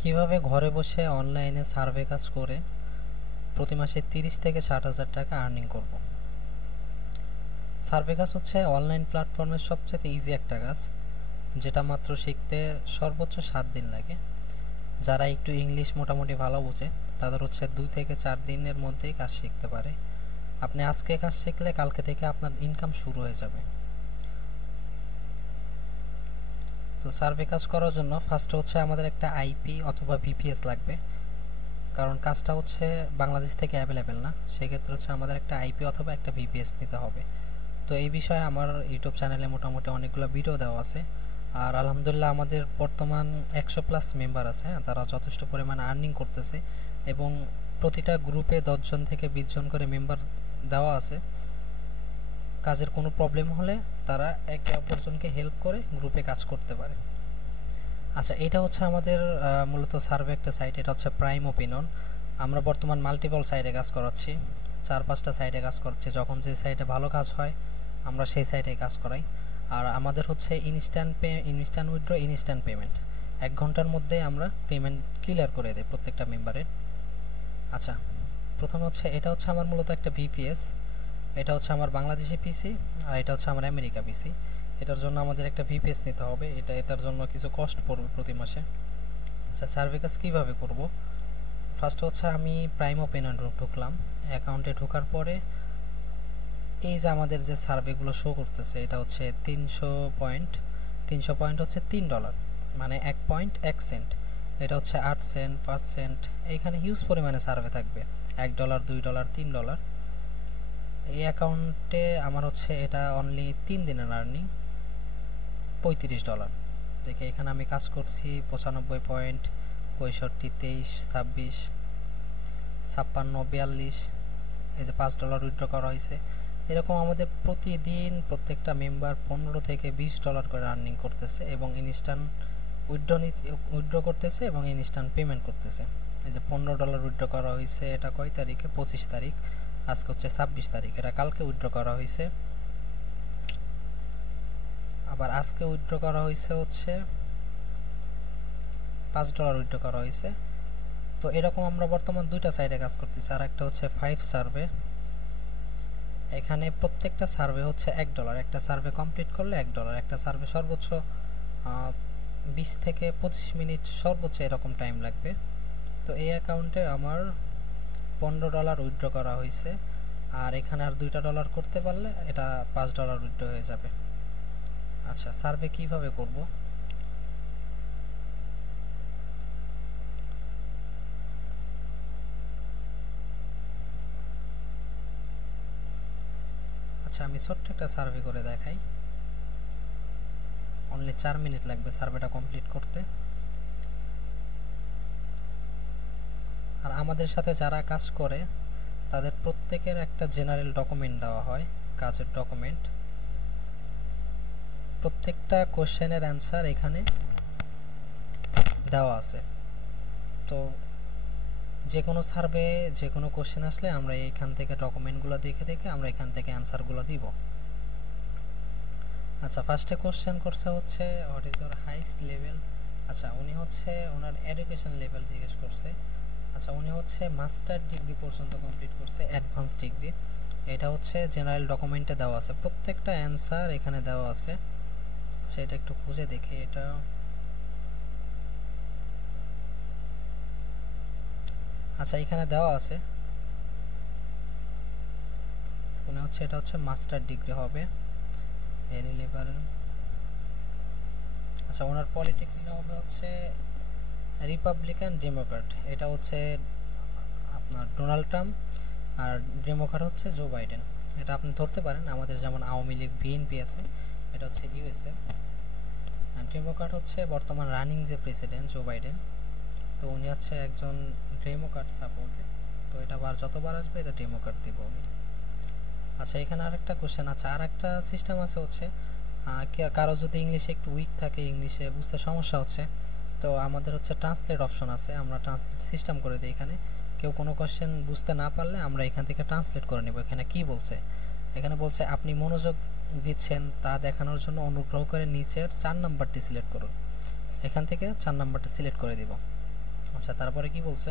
কিভাবে ঘরে বসে অনলাইনে সার্ভে কাজ করে প্রতি মাসে 30 থেকে 60,000 টাকা আর্নিং করব। সার্ভে কাজ হচ্ছে অনলাইন প্ল্যাটফর্মের সবচেয়ে ইজি একটা কাজ, যেটা মাত্র শিখতে সর্বোচ্চ 7 দিন লাগে। যারা একটু ইংলিশ মোটামুটি ভালো বোঝে তাদের হচ্ছে 2 থেকে 4 দিনের মধ্যেই কাজ শিখতে পারে। আপনি আজকে কাজ শিখলে কালকে থেকে আপনার ইনকাম শুরু হয়ে যাবে। তো সার্ভে কাজ করার জন্য ফার্স্ট হচ্ছে আমাদের একটা আইপি অথবা ভিপিএস লাগবে, কারণ কাজটা হচ্ছে বাংলাদেশ থেকে অ্যাভেলেবেল না। সেক্ষেত্রে হচ্ছে আমাদের একটা আইপি অথবা একটা ভিপিএস নিতে হবে। তো এই বিষয়ে আমার ইউটিউব চ্যানেলে মোটামুটি অনেকগুলো ভিডিও দেওয়া আছে, আর আলহামদুলিল্লাহ আমাদের বর্তমান 100+ মেম্বার আছে। তারা যথেষ্ট পরিমাণে আর্নিং করতেছে এবং প্রতিটা গ্রুপে 10 জন থেকে 20 জন করে মেম্বার দেওয়া আছে। কাজের কোনো প্রবলেম হলে তারা একে অপরজনকে হেল্প করে গ্রুপে কাজ করতে পারে। আচ্ছা, এটা হচ্ছে আমাদের মূলত সার্ভে একটা সাইট, এটা হচ্ছে প্রাইম ওপিনিয়ন। আমরা বর্তমান মাল্টিপল সাইটে কাজ করাচ্ছি, 4-5টা সাইটে কাজ করছি। যখন যে সাইটে ভালো কাজ হয় আমরা সেই সাইটে কাজ করাই। আর আমাদের হচ্ছে ইনস্ট্যান্ট উইথড্র, ইনস্ট্যান্ট পেমেন্ট। 1 ঘন্টার মধ্যে আমরা পেমেন্ট ক্লিয়ার করে দিই প্রত্যেকটা মেম্বারের। আচ্ছা, প্রথমে হচ্ছে এটা হচ্ছে আমার মূলত একটা ভিপিএস। এটা হচ্ছে আমার বাংলাদেশি পিসি আর এটা হচ্ছে আমার আমেরিকা পিসি। এটার জন্য আমাদের একটা ভিপিএস নিতে হবে। এটার জন্য কিছু কস্ট পড়বে প্রতি মাসে। আচ্ছা, সার্ভে কাজ কীভাবে করব? ফার্স্ট হচ্ছে আমি প্রাইম ওপেনার ঢুকলাম। অ্যাকাউন্টে ঢোকার পরে এই যে আমাদের যে সার্ভেগুলো শো করতেছে, এটা হচ্ছে 300 পয়েন্ট হচ্ছে $3, মানে 1.1 সেন্ট। এটা হচ্ছে 8 সেন্ট, 5 সেন্ট। এইখানে হিউজ পরিমাণে সার্ভে থাকবে, $1, $2, $3। এই অ্যাকাউন্টে আমার হচ্ছে এটা অনলি 3 দিনের আর্নিং $35। দেখে এখানে আমি কাজ করছি 95 পয়েন্ট, 65, 23, 26, 56, 42। এই যে $5 উইথড্র করা হয়েছে। এরকম আমাদের প্রতিদিন প্রত্যেকটা মেম্বার $15 থেকে $20 করে আর্নিং করতেছে এবং ইনস্ট্যান্ট উইথড্র করতেছে এবং ইনস্ট্যান্ট পেমেন্ট করতেছে। এই যে $15 উইথড্র করা হয়েছে, এটা কয় তারিখে? 25 তারিখ। আজকে হচ্ছে 26 তারিখ। এটা কালকে উইথড্র করা হয়েছে। আবার আজকে উইথড্র করা হয়েছে হচ্ছে $5 উইথড্র করা হয়েছে। তো এরকম আমরা বর্তমান 2টা সাইডে কাজ করতেছি। আর একটা হচ্ছে 5 সার্ভে। এখানে প্রত্যেকটা সার্ভে হচ্ছে $1। একটা সার্ভে কমপ্লিট করলে $1। একটা সার্ভে সর্বোচ্চ 20 থেকে 25 মিনিট সর্বোচ্চ এরকম টাইম লাগবে। তো এই অ্যাকাউন্টে আমার $15 উইথড্র করা হয়েছে। আর এখানে আর $2 করতে পারলে এটা $5 উইথড্র হয়ে যাবে। আচ্ছা, সার্ভে কিভাবে করব? আচ্ছা, আমি ছোট্ট একটা সার্ভে করে দেখাই। অনলি 4 মিনিট লাগবে সার্ভেটা কমপ্লিট করতে। আর আমাদের সাথে যারা কাজ করে তাদের প্রত্যেকের একটা জেনারেল ডকুমেন্ট দেওয়া হয়, কাজের ডকুমেন্ট। প্রত্যেকটা কোশ্চেনের অ্যান্সার এখানে দেওয়া আছে। তো যে কোনো সার্ভে, যে কোনো কোশ্চেন আসলে আমরা এইখান থেকে ডকুমেন্টগুলো দেখে দেখে আমরা এখান থেকে অ্যান্সারগুলো দিব। আচ্ছা, ফার্স্টে কোশ্চেন করছে হচ্ছে what is your highest level. আচ্ছা, উনি হচ্ছে ওনার এডুকেশন লেভেল জিজ্ঞেস করছে। আচ্ছা, উনি হচ্ছে মাস্টার ডিগ্রি পর্যন্ত কমপ্লিট করছে, অ্যাডভান্স ডিগ্রি। এটা হচ্ছে জেনারেল ডকুমেন্টে দেওয়া আছে, প্রত্যেকটা অ্যান্সার এখানে দেওয়া আছে। আচ্ছা, এটা একটু খুঁজে দেখি। এটা আচ্ছা, এখানে দেওয়া আছে উনি হচ্ছে এটা হচ্ছে মাস্টার ডিগ্রি হবে এনি লেভেল। আচ্ছা, ওনার পলিটিক্যাল হবে হচ্ছে রিপাবলিকান ডেমোক্র্যাট। এটা হচ্ছে আপনার ডোনাল্ড ট্রাম্প, আর ডেমোক্র্যাট হচ্ছে জো বাইডেন। এটা আপনি ধরতে পারেন আমাদের যেমন আওয়ামী লীগ, বিএনপি আছে, এটা হচ্ছে ইউএসএ। আর ডেমোক্র্যাট হচ্ছে বর্তমান রানিং যে প্রেসিডেন্ট জো বাইডেন। তো উনি হচ্ছে একজন ডেমোক্র্যাট সাপোর্টেড। তো এটা যতবার আসবে এটা ডেমোক্র্যাট দিব উনি। আচ্ছা, এখানে আরেকটা কোশ্চেন। আচ্ছা, আর একটা সিস্টেম আছে হচ্ছে কারো যদি ইংলিশে একটু উইক থাকে, ইংলিশে বুঝতে সমস্যা হচ্ছে, তো আমাদের হচ্ছে ট্রান্সলেট অপশন আছে। আমরা ট্রান্সলেট সিস্টেম করে দিই এখানে। কেউ কোনো কোশ্চেন বুঝতে না পারলে আমরা এখান থেকে ট্রান্সলেট করে নেব। এখানে কি বলছে? এখানে বলছে আপনি মনোযোগ দিচ্ছেন তা দেখানোর জন্য অনুগ্রহ করে নিচের 4 নাম্বারটি সিলেক্ট করুন। এখান থেকে 4 নাম্বারটা সিলেক্ট করে দিব। আচ্ছা, তারপরে কি বলছে,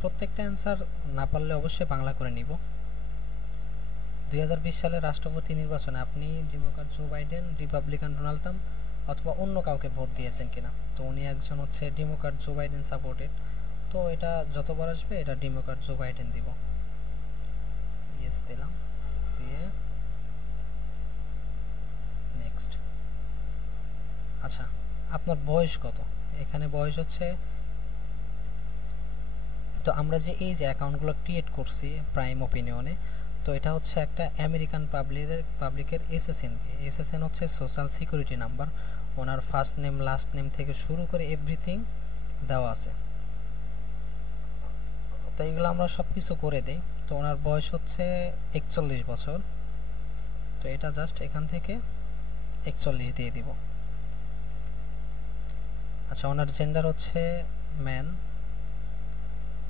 প্রত্যেকটা অ্যান্সার না পারলে অবশ্যই বাংলা করে নিব। 2020 সালের রাষ্ট্রপতি নির্বাচনে আপনি Democrat Joe Biden, Republican Donald Trump অথবা অন্য কাউকে ভোট দিয়েছেন কিনা। তো উনি একজন হচ্ছে ডেমোক্র্যাট জো বাইডেন সাপোর্টেড, তো এটা যতবার আসবে এটা ডেমোক্র্যাট জো বাইডেন দিব। ইয়েস দিলাম, দিয়ে নেক্সট। আচ্ছা, আপনার বয়স কত? এখানে বয়স হচ্ছে, তো আমরা যে এই যে অ্যাকাউন্টগুলো ক্রিয়েট করছি প্রাইম ওপিনিয়নে, তো এটা হচ্ছে একটা আমেরিকান পাবলিকের এসএসএন দিয়ে। এসএসএন হচ্ছে সোশ্যাল সিকিউরিটি নাম্বার, ওনার ফার্স্ট নেম লাস্ট নেম থেকে শুরু করে এভরিথিং দেওয়া আছে। তো এগুলো আমরা সব কিছু করে দিই। তো ওনার বয়স হচ্ছে 41 বছর, তো এটা জাস্ট এখান থেকে 41 দিয়ে দিব। আচ্ছা, ওনার জেন্ডার হচ্ছে ম্যান।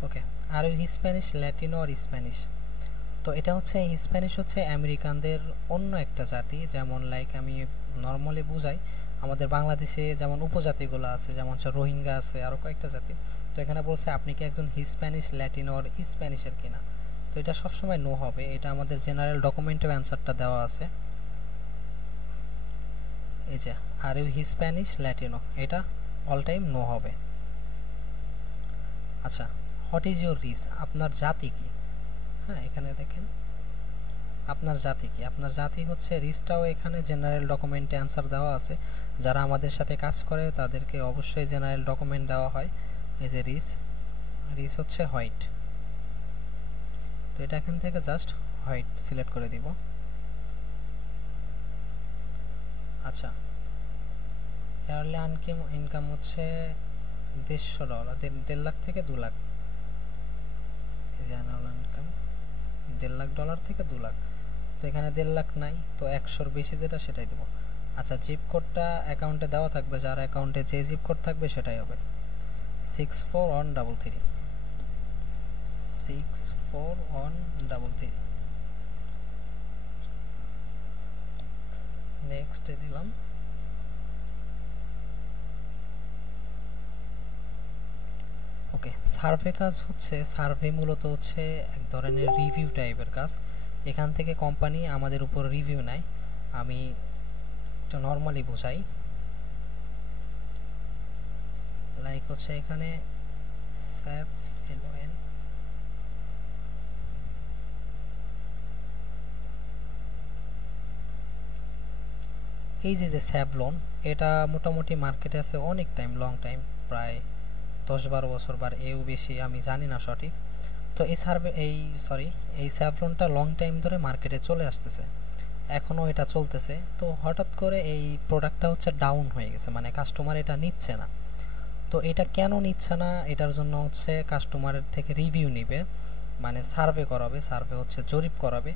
ওকে, আর হিসপ্যানিশ, ল্যাটিনো আর স্প্যানিশ। তো এটা হচ্ছে স্প্যানিশ হচ্ছে আমেরিকানদের অন্য একটা জাতি, যেমন লাইক আমি নর্মালি বুঝাই, আমাদের বাংলাদেশে যেমন উপজাতিগুলো আছে, যেমন হচ্ছে রোহিঙ্গা আছে, আরও কয়েকটা জাতি। তো এখানে বলছে আপনি কি একজন হিসপ্যানিশ, ল্যাটিনো আর স্প্যানিশের কিনা। তো এটা সবসময় নো হবে, এটা আমাদের জেনারেল ডকুমেন্টেও অ্যান্সারটা দেওয়া আছে। এই যে আর হিসপ্যানিশ, ল্যাটিনো, এটা অল টাইম নো হবে। আচ্ছা, হোয়াট ইজ ইউর রিস, আপনার জাতি কি। হ্যাঁ, এখানে দেখেন আপনার জাতি কি। আপনার জাতি হচ্ছে রিসটাও এখানে জেনারেল ডকুমেন্টে অ্যান্সার দেওয়া আছে। যারা আমাদের সাথে কাজ করে তাদেরকে অবশ্যই জেনারেল ডকুমেন্ট দেওয়া হয়। এই যে রিস হচ্ছে হোয়াইট, তো এটা এখান থেকে জাস্ট হোয়াইট সিলেক্ট করে দিব। আচ্ছা, ইয়ারলি ইনকাম হচ্ছে $150, 1.5 লাখ থেকে 2 লাখ। এই যে অ্যানুয়াল ইনকাম $1.5 লাখ থেকে 2 লাখ। তো এখানে 1.5 লাখ নাই, তো 100-র বেশি যেটা সেটাই দেবো। আচ্ছা, জিপ কোডটা অ্যাকাউন্টে দেওয়া থাকবে, যার অ্যাকাউন্টে যে জিপ কোড থাকবে সেটাই হবে। 641333 641333। নেক্সট দিলাম। ওকে, সার্ভে কাজ হচ্ছে, সার্ভে মূলত হচ্ছে এক ধরনের রিভিউ টাইপের কাজ। এখান থেকে কোম্পানি আমাদের উপর রিভিউ নেয়। আমি এটা নর্মালি বোঝাই, লাইক হচ্ছে এখানে স্যাপ এলওএন, এই যে স্যাভলন, এটা মোটামুটি মার্কেটে আছে অনেক টাইম, লং টাইম, প্রায় 10-12 বছর বা এও বেশি, আমি জানি না সঠিক। তো এই স্যাভলনটা লং টাইম ধরে মার্কেটে চলে আসতেছে, এখনও এটা চলতেছে। তো হঠাৎ করে এই প্রোডাক্টটা হচ্ছে ডাউন হয়ে গেছে, মানে কাস্টমার এটা নিচ্ছে না। তো এটা কেন নিচ্ছে না, এটার জন্য হচ্ছে কাস্টমারের থেকে রিভিউ নিবে, মানে সার্ভে করাবে, সার্ভে হচ্ছে জরিপ করাবে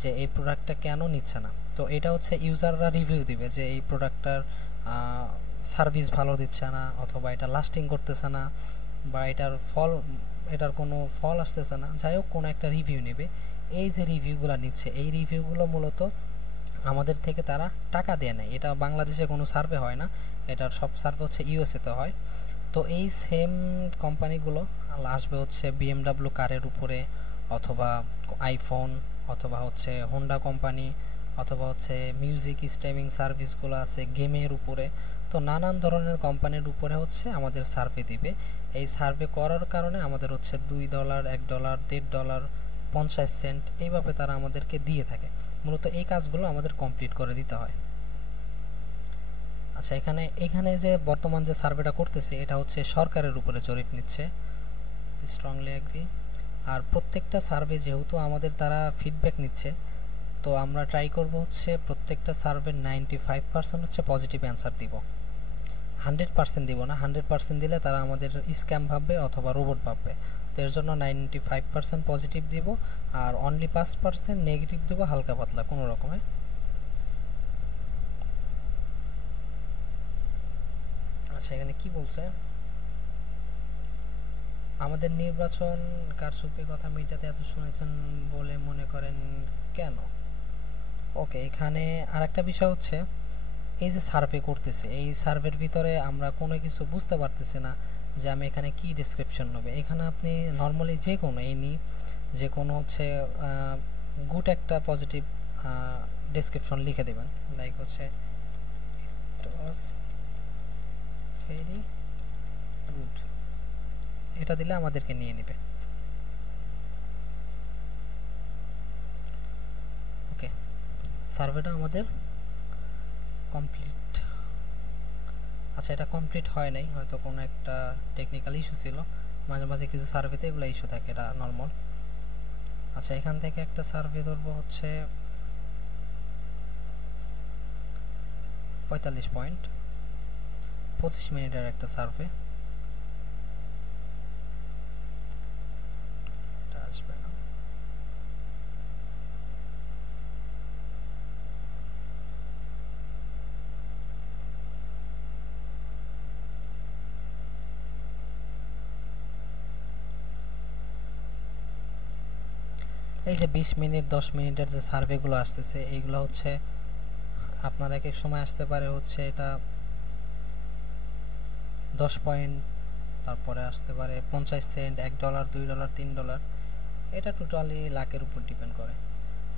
যে এই প্রোডাক্টটা কেন নিচ্ছে না। তো এটা হচ্ছে ইউজাররা রিভিউ দিবে যে এই প্রোডাক্টটার সার্ভিস ভালো দিচ্ছে না, অথবা এটা লাস্টিং করতেছে না, বা এটার কোনো ফল আসতেছে না, যাই হোক কোনো একটা রিভিউ নেবে। এই যে রিভিউগুলো নিচ্ছে, এই রিভিউগুলো মূলত আমাদের থেকে তারা টাকা দেয় নেয়। এটা বাংলাদেশে কোনো সার্ভে হয় না, এটার সব সার্ভে হচ্ছে ইউএসএতে হয়। তো এই সেম কোম্পানিগুলো আসবে হচ্ছে বিএমডাব্লিউ কারের উপরে, অথবা আইফোন, অথবা হচ্ছে হোন্ডা কোম্পানি, অথবা হচ্ছে মিউজিক স্ট্রিমিং সার্ভিসগুলো আছে গেমের উপরে। তো নানান ধরনের কোম্পানির উপরে হচ্ছে আমাদের সার্ভে দিবে। এই সার্ভে করার কারণে আমাদের হচ্ছে $2, $1, $1.5, 50 সেন্ট, এইভাবে তারা আমাদেরকে দিয়ে থাকে। মূলত এই কাজগুলো আমাদের কমপ্লিট করে দিতে হয়। আচ্ছা, এখানে যে বর্তমান যে সার্ভেটা করতেছে এটা হচ্ছে সরকারের উপরে জরিপ নিচ্ছে, স্ট্রংলি এগ্রি। আর প্রত্যেকটা সার্ভে যেহেতু আমাদের তারা ফিডব্যাক নিচ্ছে, তো আমরা ট্রাই করব হচ্ছে প্রত্যেকটা সার্ভের 95% হচ্ছে পজিটিভ অ্যান্সার দিব, 100% দিব না। 100% দিলে তারা আমাদের স্ক্যাম ভাববে অথবা রোবট ভাববে। তো এর জন্য 95% পজিটিভ দিব, আর অনলি 5% নেগেটিভ দেবো, হালকা পাতলা কোনো রকমে। আচ্ছা, এখানে কি বলছে, আমাদের নির্বাচন কারচুপির কথা মিটাতে এত শুনেছেন বলে মনে করেন কেন। ওকে, এখানে আরেকটা বিষয় হচ্ছে, এই যে সার্ভে করতেছে, এই সার্ভের ভিতরে আমরা কোনো কিছু বুঝতে পারতেছি না যে আমি এখানে কি ডেসক্রিপশন নেবে। এখানে আপনি নর্মালি যে কোনো যে কোনো হচ্ছে গুড একটা পজিটিভ ডেসক্রিপশন লিখে দেবেন, লাইক হচ্ছে ইট ওয়াজ ভেরি গুড, এটা দিলে আমাদেরকে নিয়ে নেবে। ওকে, সার্ভেটা আমাদের কমপ্লিট। আচ্ছা, এটা কমপ্লিট হয় নাই, হয়তো কোনো একটা টেকনিক্যাল ইস্যু ছিল, মাঝে মাঝে কিছু সার্ভেতে এগুলো ইস্যু থাকে, এটা নর্মাল। আচ্ছা, এখান থেকে একটা সার্ভে ধরবো হচ্ছে 45 পয়েন্ট, 25 মিনিটের একটা সার্ভে। আসবে না, এই যে 20 মিনিট 10 মিনিটের যে সার্ভেগুলো আসতেছে, এইগুলো হচ্ছে আপনার এক এক সময় আসতে পারে হচ্ছে এটা 10 পয়েন্ট, তারপরে আসতে পারে 50 সেন্ট, $1, $2, $3, এটা টোটালি লাখের উপর ডিপেন্ড করে।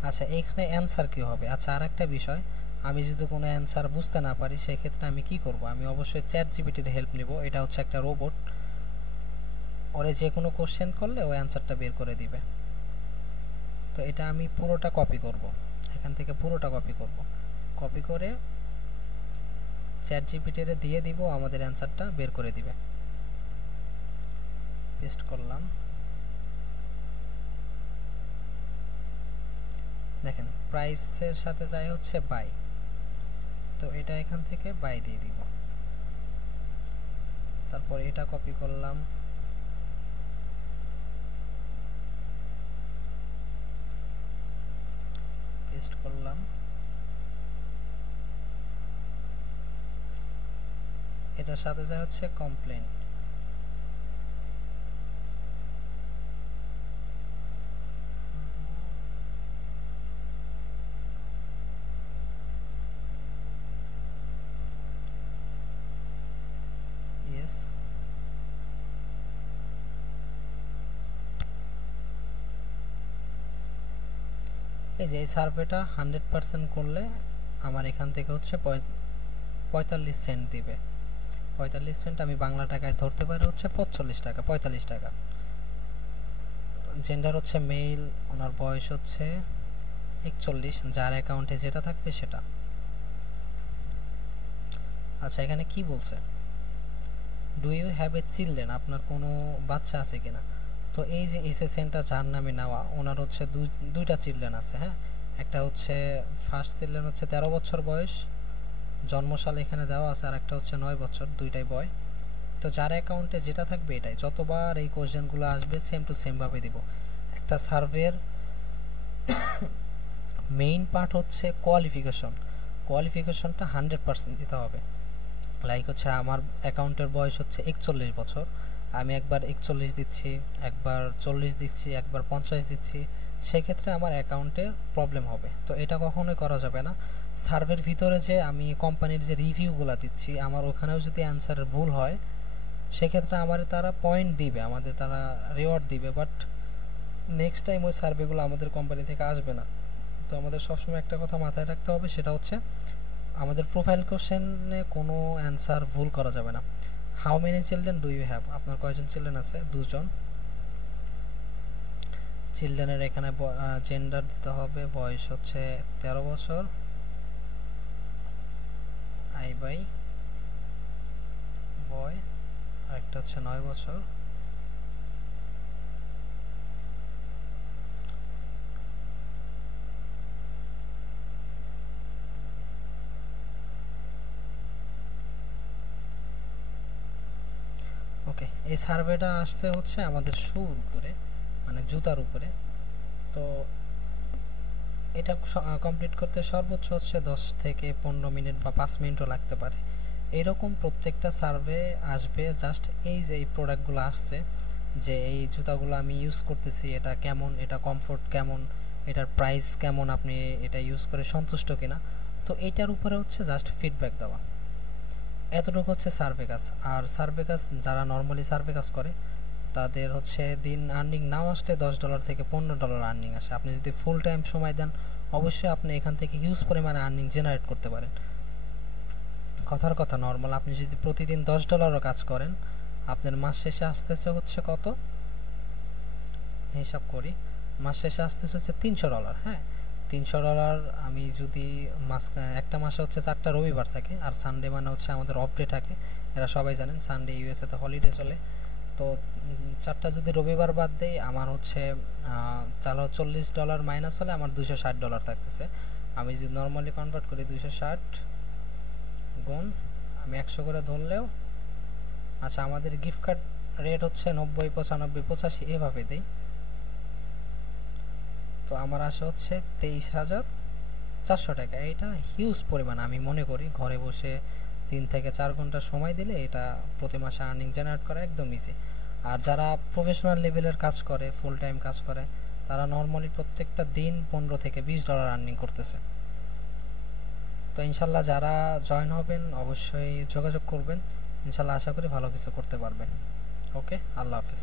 আচ্ছা, এইখানে অ্যান্সার কী হবে? আচ্ছা, আর একটা বিষয়, আমি যদি কোনো অ্যান্সার বুঝতে না পারি সেক্ষেত্রে আমি কি করব? আমি অবশ্যই চ্যাটজিপিটির হেল্প নিব। এটা হচ্ছে একটা রোবট, ওরে যে কোনো কোশ্চেন করলে ও অ্যান্সারটা বের করে দিবে। তো এটা আমি পুরোটা কপি করব, এখান থেকে পুরোটা কপি করে চ্যাটজিপিটিরে দিয়ে দিব, আমাদের অ্যান্সারটা বের করে দিবে। পেস্ট করলাম, দেখেন প্রাইসের সাথে যায় হচ্ছে বাই, তো এটা এখান থেকে বাই দিয়ে দিব। তারপর এটা কপি করলাম, পেস্ট করলাম, এটার সাথে যায় হচ্ছে কমপ্লেন, ইয়েস। এই যে এই সার্ভেটা 100% করলে আমার এখান থেকে হচ্ছে 45 সেন্ট দিবে। 45 সেন্ট আমি বাংলা টাকায় ধরতে পারি হচ্ছে 45 টাকা, 45 টাকা। জেন্ডার হচ্ছে মেল, ওনার বয়স হচ্ছে 41, যার অ্যাকাউন্টে যেটা থাকবে সেটা। আচ্ছা, এখানে কি বলছে? Do you have a children, আপনার কোনো বাচ্চা আছে কিনা? তো এই যে এসএসএনটা যার নামে নেওয়া, ওনার হচ্ছে দুইটা চিলড্রেন আছে। হ্যাঁ, একটা হচ্ছে ফার্স্ট চিলড্রেন হচ্ছে 13 বছর বয়স, জন্মসাল এখানে দেওয়া আছে, আর একটা হচ্ছে 9 বছর, দুইটাই বয়। তো যার অ্যাকাউন্টে যেটা থাকবে এটাই, যতবার এই কোশ্চেনগুলো আসবে সেম টু সেম ভাবে দিব। একটা সার্ভের মেইন পার্ট হচ্ছে কোয়ালিফিকেশনটা 100% দিতে হবে। লাইক হচ্ছে আমার অ্যাকাউন্টের বয়স হচ্ছে 41 বছর, আমি একবার 41 দিচ্ছি, একবার 40 দিচ্ছি, একবার 50 দিচ্ছি, সেক্ষেত্রে আমার অ্যাকাউন্টে প্রবলেম হবে। তো এটা কখনোই করা যাবে না। সার্ভের ভিতরে যে আমি কোম্পানির যে রিভিউগুলো দিচ্ছি, আমার ওখানেও যদি অ্যান্সারের ভুল হয় সেক্ষেত্রে আমার তারা পয়েন্ট দিবে, আমাদের তারা রিওয়ার্ড দিবে, বাট নেক্সট টাইম ওই সার্ভেগুলো আমাদের কোম্পানি থেকে আসবে না। তো আমাদের সবসময় একটা কথা মাথায় রাখতে হবে, সেটা হচ্ছে আমাদের প্রোফাইল কোশ্চেনে কোনো অ্যান্সার ভুল করা যাবে না। How many children do you have, আপনার কয়জন চিলড্রেন আছে? 2 জন। চিলড্রেনের এখানে জেন্ডার দিতে হবে, বয়স হচ্ছে 13 বছর, আই বাই বয়, আর একটা হচ্ছে 9 বছর। ওকে, এই সার্ভেটা আসছে হচ্ছে আমাদের শুর উপরে, মানে জুতার উপরে। তো এটা কমপ্লিট করতে সর্বোচ্চ হচ্ছে 10 থেকে 15 মিনিট বা 5 মিনিটও লাগতে পারে। এইরকম প্রত্যেকটা সার্ভে আসবে। জাস্ট এই যে এই প্রোডাক্টগুলো আসছে, যে এই জুতাগুলো আমি ইউজ করতেছি, এটা কেমন, এটা কমফোর্ট কেমন, এটার প্রাইস কেমন, আপনি এটা ইউজ করে সন্তুষ্ট কিনা, তো এইটার উপরে হচ্ছে জাস্ট ফিডব্যাক দেওয়া। এতটুকু হচ্ছে সার্ভে কাজ। আর সার্ভে কাজ যারা নর্মালি সার্ভে কাজ করে তাদের হচ্ছে দিন আর্নিং নাও আসলে $10 থেকে $15 আর্নিং আসে। আপনি যদি ফুল টাইম সময় দেন অবশ্যই আপনি এখান থেকে হিউজ পরিমাণে আর্নিং জেনারেট করতে পারেন। কথার কথা, নর্মাল আপনি যদি প্রতিদিন $10ও কাজ করেন আপনার মাস শেষে আসতেছে হচ্ছে কত, হিসাব করি, মাস শেষে আসতেছে হচ্ছে $300। হ্যাঁ, $300 আমি যদি একটা মাসে হচ্ছে 4টা রবিবার থাকে আর সানডে মানে হচ্ছে আমাদের অফ ডে থাকে। এরা সবাই জানেন সানডে ইউএসএতে হলিডে চলে। তো 4টা যদি রবিবার বাদ দেই আমার হচ্ছে তাহলে $40 মাইনাস হলে আমার $260 থাকতেছে। আমি যদি নর্মালি কনভার্ট করি 260 গুণ আমি 100 করে ধরলেও, আচ্ছা আমাদের গিফট কার্ড রেট হচ্ছে 90, 95, 85 এভাবে দেই। তো আমার আসে হচ্ছে 23,400 টাকা। এটা হিউজ পরিমাণ। আমি মনে করি ঘরে বসে 3 থেকে 4 ঘন্টা সময় দিলে এটা প্রতি মাসে আর্নিং জেনারেট করা একদম ইজি। আর যারা প্রফেশনাল লেভেলের কাজ করে, ফুল টাইম কাজ করে, তারা নর্মালি প্রত্যেকটা দিন $15 থেকে $20 আর্নিং করতেছে। তো ইনশাল্লাহ যারা জয়েন হবেন অবশ্যই যোগাযোগ করবেন, ইনশাল্লাহ আশা করি ভালো কিছু করতে পারবেন। ওকে, আল্লাহ হাফিজ।